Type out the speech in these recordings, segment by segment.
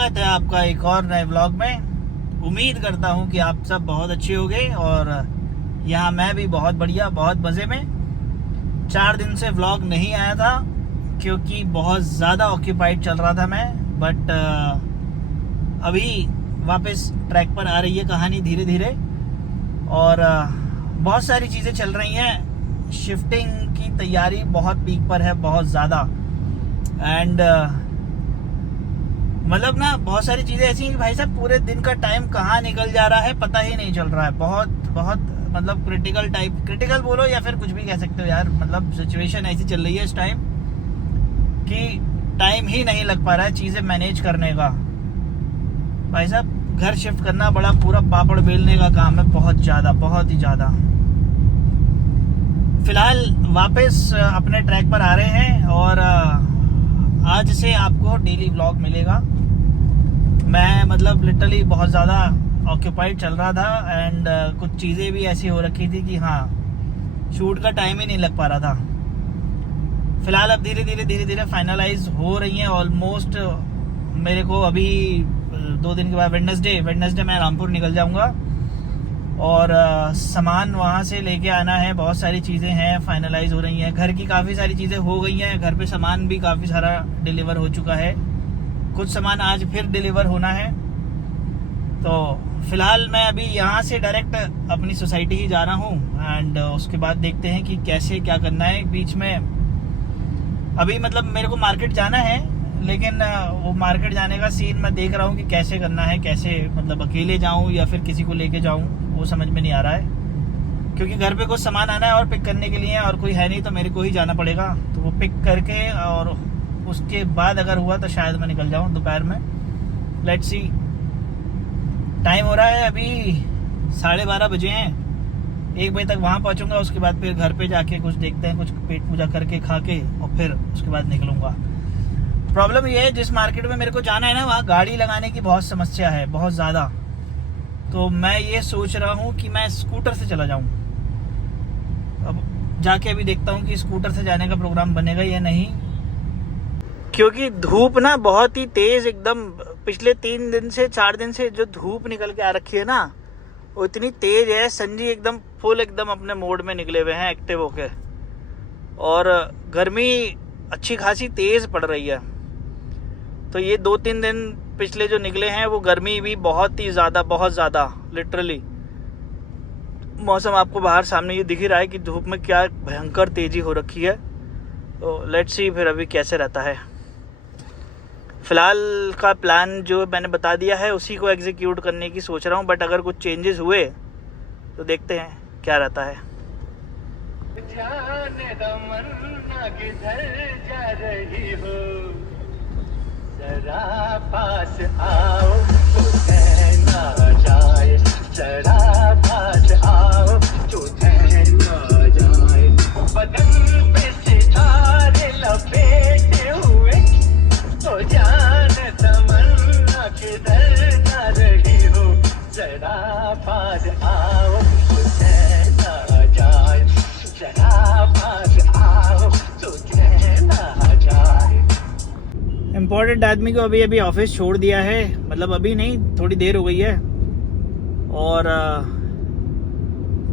स्वागत है आपका एक और नए व्लॉग में। उम्मीद करता हूं कि आप सब बहुत अच्छे होंगे और यहाँ मैं भी बहुत बढ़िया, बहुत मज़े में। 4 दिन से व्लॉग नहीं आया था क्योंकि बहुत ज़्यादा ऑक्यूपाइड चल रहा था मैं, बट अभी वापस ट्रैक पर आ रही है कहानी धीरे धीरे और बहुत सारी चीज़ें चल रही हैं। शिफ्टिंग की तैयारी बहुत पीक पर है, बहुत ज़्यादा। एंड मतलब ना बहुत सारी चीज़ें ऐसी हैं कि भाई साहब पूरे दिन का टाइम कहाँ निकल जा रहा है पता ही नहीं चल रहा है। बहुत बहुत मतलब क्रिटिकल बोलो या फिर कुछ भी कह सकते हो यार। मतलब सिचुएशन ऐसी चल रही है इस टाइम कि टाइम ही नहीं लग पा रहा है चीज़ें मैनेज करने का। भाई साहब घर शिफ्ट करना बड़ा पूरा पापड़ बेलने का काम है, बहुत ही ज़्यादा। फिलहाल वापस अपने ट्रैक पर आ रहे हैं और आज से आपको डेली व्लॉग मिलेगा। मैं मतलब लिटरली बहुत ज़्यादा ऑक्यूपाइड चल रहा था एंड कुछ चीज़ें भी ऐसी हो रखी थी कि हाँ शूट का टाइम ही नहीं लग पा रहा था। फिलहाल अब धीरे धीरे फाइनलाइज हो रही हैं ऑलमोस्ट। मेरे को अभी 2 दिन के बाद वेडनेसडे मैं रामपुर निकल जाऊंगा और सामान वहाँ से लेके आना है। बहुत सारी चीज़ें हैं फाइनलाइज हो रही हैं। घर की काफ़ी सारी चीज़ें हो गई हैं, घर पे सामान भी काफ़ी सारा डिलीवर हो चुका है। कुछ सामान आज फिर डिलीवर होना है। तो फिलहाल मैं अभी यहाँ से डायरेक्ट अपनी सोसाइटी ही जा रहा हूँ एंड उसके बाद देखते हैं कि कैसे क्या करना है। बीच में अभी मतलब मेरे को मार्केट जाना है, लेकिन वो मार्केट जाने का सीन मैं देख रहा हूँ कि कैसे करना है, कैसे मतलब अकेले जाऊँ या फिर किसी को लेके जाऊँ, वो समझ में नहीं आ रहा है। क्योंकि घर पे कुछ सामान आना है और पिक करने के लिए और कोई है नहीं, तो मेरे को ही जाना पड़ेगा। तो वो पिक करके और उसके बाद अगर हुआ तो शायद मैं निकल जाऊँ दोपहर में। Let's see. टाइम हो रहा है अभी 12:30 बजे हैं। 1 बजे तक वहाँ पहुँचूँगा, उसके बाद फिर घर पे जाके कुछ देखते हैं, कुछ पेट पूजा करके खा के और फिर उसके बाद निकलूँगा। प्रॉब्लम ये है जिस मार्केट में मेरे को जाना है ना, वहाँ गाड़ी लगाने की बहुत समस्या है, बहुत ज़्यादा। तो मैं ये सोच रहा हूँ कि मैं स्कूटर से चला जाऊँ। अब जाके अभी देखता हूँ कि स्कूटर से जाने का प्रोग्राम बनेगा या नहीं, क्योंकि धूप ना बहुत ही तेज़ एकदम पिछले 3 दिन से 4 दिन से जो धूप निकल के आ रखी है ना, वो इतनी तेज़ है। संजी एकदम फुल एकदम अपने मोड में निकले हुए हैं एक्टिव होके, और गर्मी अच्छी खासी तेज़ पड़ रही है। तो ये 2-3 दिन पिछले जो निकले हैं वो गर्मी भी बहुत ज़्यादा लिटरली। मौसम आपको बाहर सामने ये दिख ही रहा है कि धूप में क्या भयंकर तेज़ी हो रखी है। तो लेट्स सी फिर अभी कैसे रहता है। फ़िलहाल का प्लान जो मैंने बता दिया है उसी को एग्जीक्यूट करने की सोच रहा हूँ, बट अगर कुछ चेंजेस हुए तो देखते हैं क्या रहता है। जरा पास आओ तुझे ना जाए, जरा पास आओ तुझे ना जाए। बदन पे सितारे लपेटे हुए तो जान तमन्ना किधर जा रही हो। जरा पास आओ तुझे ना जाए, जरा पास आओ तुझे ना जाए। इम्पोर्टेंट आदमी को अभी ऑफिस छोड़ दिया है, मतलब अभी नहीं, थोड़ी देर हो गई है। और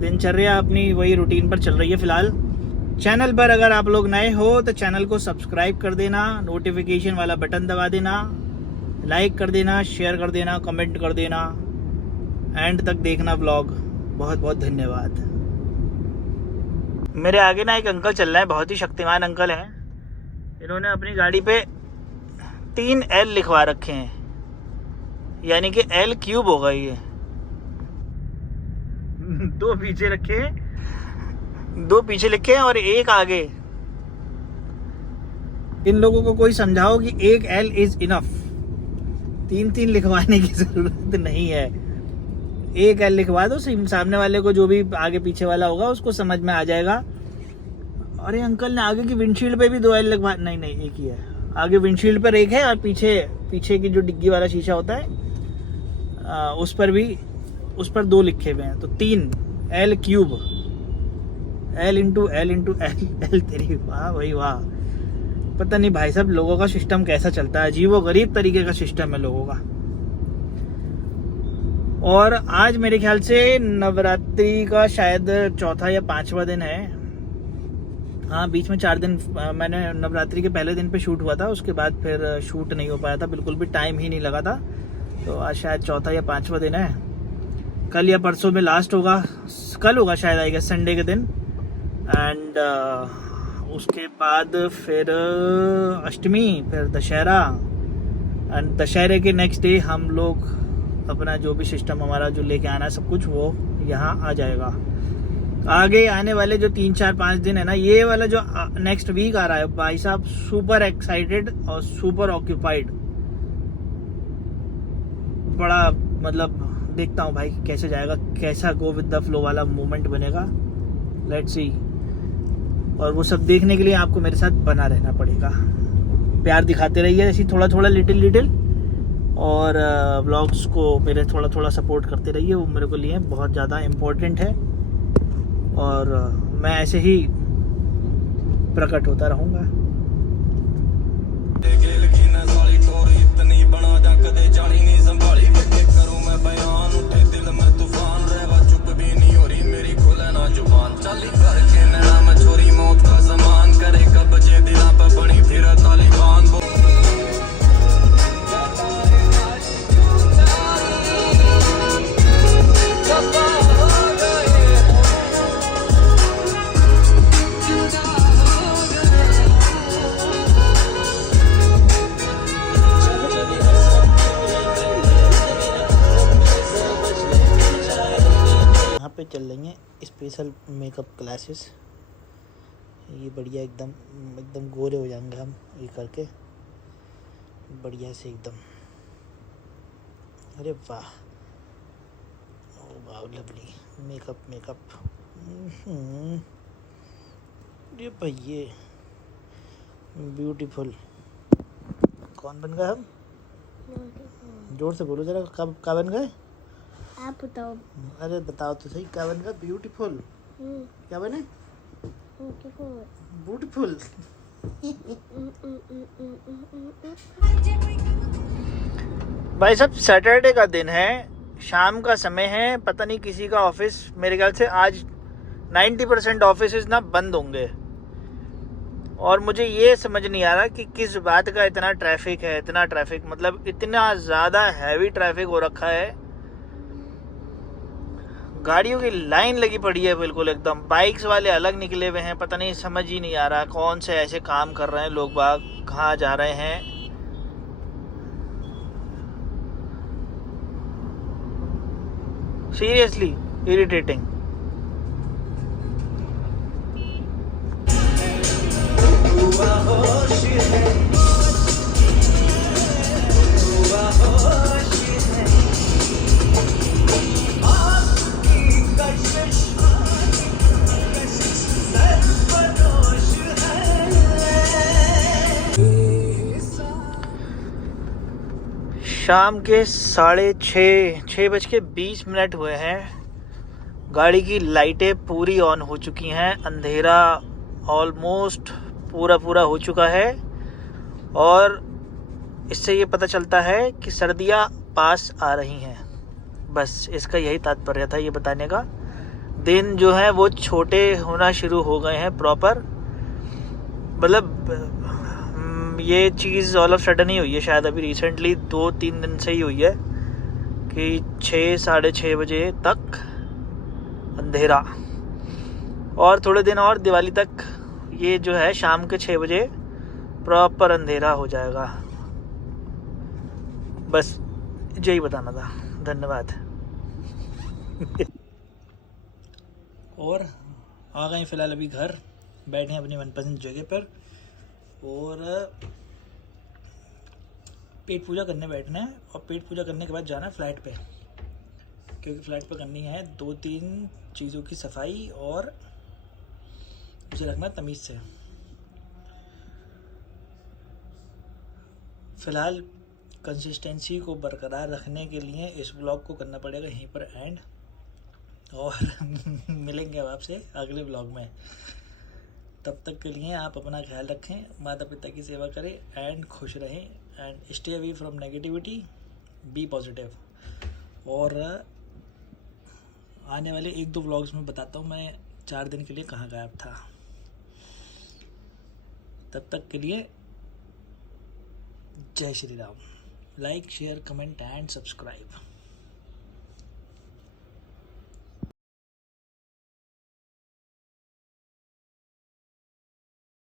दिनचर्या अपनी वही रूटीन पर चल रही है। फिलहाल चैनल पर अगर आप लोग नए हो तो चैनल को सब्सक्राइब कर देना, नोटिफिकेशन वाला बटन दबा देना, लाइक कर देना, शेयर कर देना, कमेंट कर देना, एंड तक देखना व्लॉग। बहुत बहुत धन्यवाद। मेरे आगे ना एक अंकल चल रहे हैं, बहुत ही शक्तिमान अंकल हैं। इन्होंने अपनी गाड़ी पे 3 L लिखवा रखे हैं, यानी कि L³ होगा ये। 2 पीछे रखे हैं, 2 पीछे लिखे हैं और 1 आगे। इन लोगों को कोई समझाओ कि 1 L इज इनफ, 3 लिखवाने की जरूरत नहीं है। 1 L लिखवा दो, सामने वाले को जो भी आगे पीछे वाला होगा उसको समझ में आ जाएगा। अरे अंकल ने आगे की विंडशील्ड पे भी 2 L लिखवा, नहीं 1 ही है। आगे विंडशील्ड पर 1 है और पीछे की जो डिग्गी वाला शीशा होता है उस पर 2 लिखे हुए हैं। तो 3 L³ L × L × L तेरी वाह भाई वाह। पता नहीं भाई साहब लोगों का सिस्टम कैसा चलता है, अजीब व गरीब तरीके का सिस्टम है लोगों का। और आज मेरे ख्याल से नवरात्रि का शायद चौथा या पांचवा दिन है। हाँ, बीच में 4 दिन मैंने नवरात्रि के पहले दिन पे शूट हुआ था, उसके बाद फिर शूट नहीं हो पाया था, बिल्कुल भी टाइम ही नहीं लगा था। तो आज शायद चौथा या पांचवा दिन है, कल या परसों में लास्ट होगा, कल होगा शायद आएगा संडे के दिन। एंड उसके बाद फिर अष्टमी, फिर दशहरा, एंड दशहरे के नेक्स्ट डे हम लोग अपना जो भी सिस्टम हमारा जो लेके आना है सब कुछ वो यहाँ आ जाएगा। आगे आने वाले जो 3, 4, 5 दिन है ना, ये वाला जो नेक्स्ट वीक आ रहा है भाई साहब, सुपर एक्साइटेड और सुपर ऑक्यूपाइड। बड़ा मतलब देखता हूँ भाई कैसे जाएगा, कैसा गो विद द फ्लो वाला मूवमेंट बनेगा, लेट्स सी। और वो सब देखने के लिए आपको मेरे साथ बना रहना पड़ेगा, प्यार दिखाते रहिए ऐसी थोड़ा थोड़ा लिटिल, और व्लॉग्स को मेरे थोड़ा थोड़ा सपोर्ट करते रहिए, वो मेरे को लिए बहुत ज़्यादा इम्पोर्टेंट है। और मैं ऐसे ही प्रकट होता रहूँगा। पे चल रही हैं स्पेशल मेकअप क्लासेस। ये बढ़िया एकदम गोरे हो जाएंगे हम ये करके, बढ़िया से एकदम। अरे वाह, ओ वाह, लवली मेकअप। ये भैये ब्यूटीफुल। कौन बन गए हम? जोर से बोलो जरा, कब बन गए आप बताओ। अरे बताओ तो सही, क्या बन गया? ब्यूटीफुल। क्या बने? ब्यूटीफुल। भाई साहब सैटरडे का दिन है, शाम का समय है, पता नहीं किसी का ऑफिस, मेरे ख्याल से आज 90% ऑफिस ना बंद होंगे। और मुझे ये समझ नहीं आ रहा कि किस बात का इतना ट्रैफिक मतलब इतना ज़्यादा हैवी ट्रैफिक हो रखा है, गाड़ियों की लाइन लगी पड़ी है बिल्कुल एकदम। बाइक्स वाले अलग निकले हुए हैं, पता नहीं, समझ ही नहीं आ रहा कौन से ऐसे काम कर रहे हैं लोग बाग, कहाँ जा रहे हैं। Seriously irritating. शाम के 6:30 हुए हैं। गाड़ी की लाइटें पूरी ऑन हो चुकी हैं, अंधेरा ऑलमोस्ट पूरा हो चुका है। और इससे ये पता चलता है कि सर्दियाँ पास आ रही हैं। बस इसका यही तात्पर्य था ये बताने का। दिन जो है वो छोटे होना शुरू हो गए हैं प्रॉपर। मतलब ये चीज़ ऑल ऑफ सडन ही हुई है, शायद अभी रिसेंटली 2-3 दिन से ही हुई है कि 6-6:30 बजे तक अंधेरा, और थोड़े दिन और दिवाली तक ये जो है शाम के 6 बजे प्रॉपर अंधेरा हो जाएगा। बस यही बताना था, धन्यवाद। और आ गए फ़िलहाल अभी घर, बैठे हैं अपनी मनपसंद जगह पर, और पेट पूजा करने बैठना है। और पेट पूजा करने के बाद जाना है फ्लैट पे, क्योंकि फ्लैट पे करनी है 2-3 चीज़ों की सफाई और उसे रखना तमीज़ से। फ़िलहाल कंसिस्टेंसी को बरकरार रखने के लिए इस ब्लॉग को करना पड़ेगा यहीं पर एंड, और मिलेंगे अब आपसे अगले ब्लॉग में। तब तक के लिए आप अपना ख्याल रखें, माता पिता की सेवा करें एंड खुश रहें and stay away from negativity, be positive. और आने वाले 1-2 व्लॉग्स में बताता हूँ मैं 4 दिन के लिए कहाँ गायब था। तब तक के लिए जय Shri Ram. Like, share, comment and subscribe.